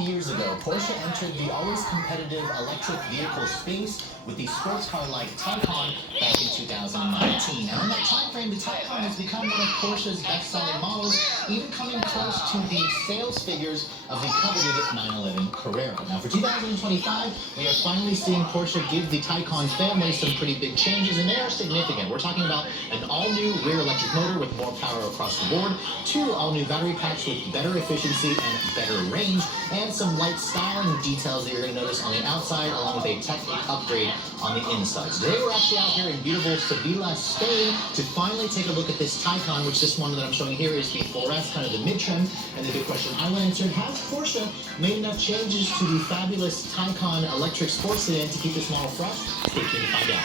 years ago, Porsche entered the always competitive electric vehicle space with the sports car-like Taycan back in 2019. Now, in that time frame, the Taycan has become one of Porsche's best-selling models, even coming close to the sales figures of the coveted 911 Carrera. Now, for 2025, we are finally seeing Porsche give the Taycan family some pretty big changes, and they are significant. We're talking about an all-new rear electric motor with more power across the board, 2 all-new battery packs with better efficiency and better range, and some light styling details that you're going to notice on the outside, along with a tech upgrade on the inside. So today we're actually out here in beautiful Sevilla, Spain, to finally take a look at this Taycan, which this one that I'm showing here is the 4S, kind of the mid-trim. And the big question I want to answer, has Porsche made enough changes to the fabulous Taycan electric sports sedan to keep this model fresh? Stay tuned to find out.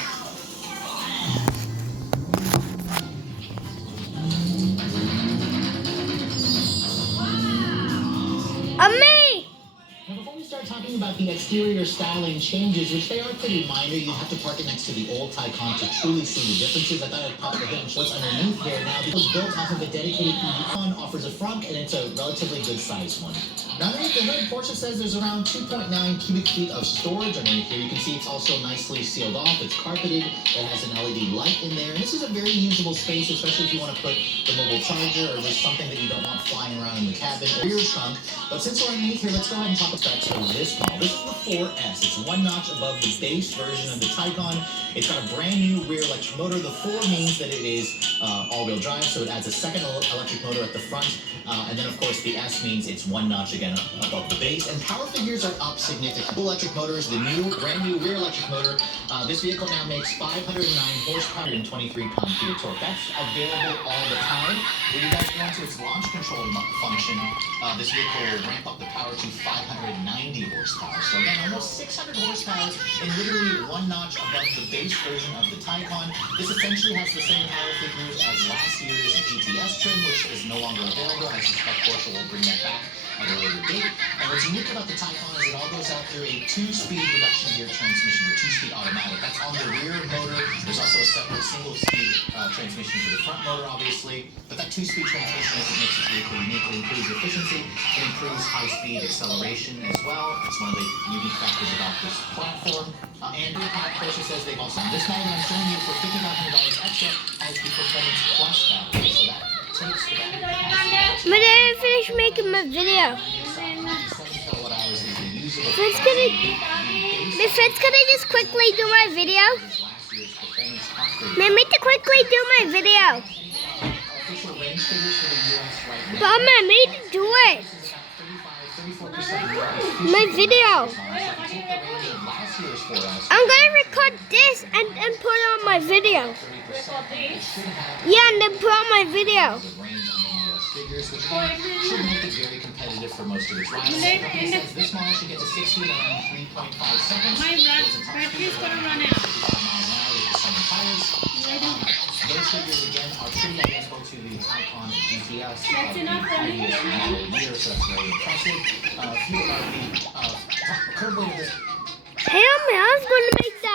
Now, before we start talking about the exterior styling changes, which they are pretty minor, you have to park it next to the old Taycan to truly see the differences. I thought I'd pop the hood and show what's underneath here. Now, it was built off of a dedicated Taycan, offers a front, and it's a relatively good-sized one. Now, underneath the hood, Porsche says there's around 2.9 cubic feet of storage underneath here. You can see it's also nicely sealed off. It's carpeted. It has an LED light in there. And this is a very usable space, especially if you want to put the mobile charger or just something that you don't want flying around in the cabin or your trunk. But since we're underneath here, let's go ahead and talk about this model. This is the 4S. It's one notch above the base version of the Taycan. It's got a brand new rear electric motor. The 4 means that it is all-wheel drive, so it adds a second electric motor at the front. And then, of course, the S means it's one notch again above the base. And power figures are up significantly. Electric motor is the brand new rear electric motor. This vehicle now makes 509 horsepower and 23 pound-feet of torque. That's available all the time. When you guys go into its launch control function, this vehicle will ramp up the power to 590 horsepower. So again, almost 600 horsepower and literally one notch above the base version of the Taycan. This essentially has the same power figures as last year's GTS trim, which is no longer available. I suspect Porsche will bring that back at a later date. And what's unique about the Taycan is it all goes out through a 2-speed reduction gear transmission, or 2-speed automatic. That's on the rear motor. There's also a separate single-speed transmission for the front motor, obviously. But that 2-speed transmission is what makes this vehicle unique. It improves efficiency. It improves high-speed acceleration as well. It's one of the unique factors about this platform. And Porsche says they've also, this model that I'm showing you for $5,500 extra has the Performance Plus battery. So that takes the battery. But I didn't finish making my video. My friends, can I just quickly do my video? Let me to quickly do my video. But I'm not made to do it. My video. I'm gonna record this and put on my video. Yeah, and then put on my video. Figures, which should make it very competitive for most of its riders. This model should get to 60 in around 3.5 seconds. My battery's going to run out. Those figures, again, are pretty identical to the Taycan GTS. That's enough for me. Year, so that's very impressive. Few of the curve weight of this. Hey, I was going to make that.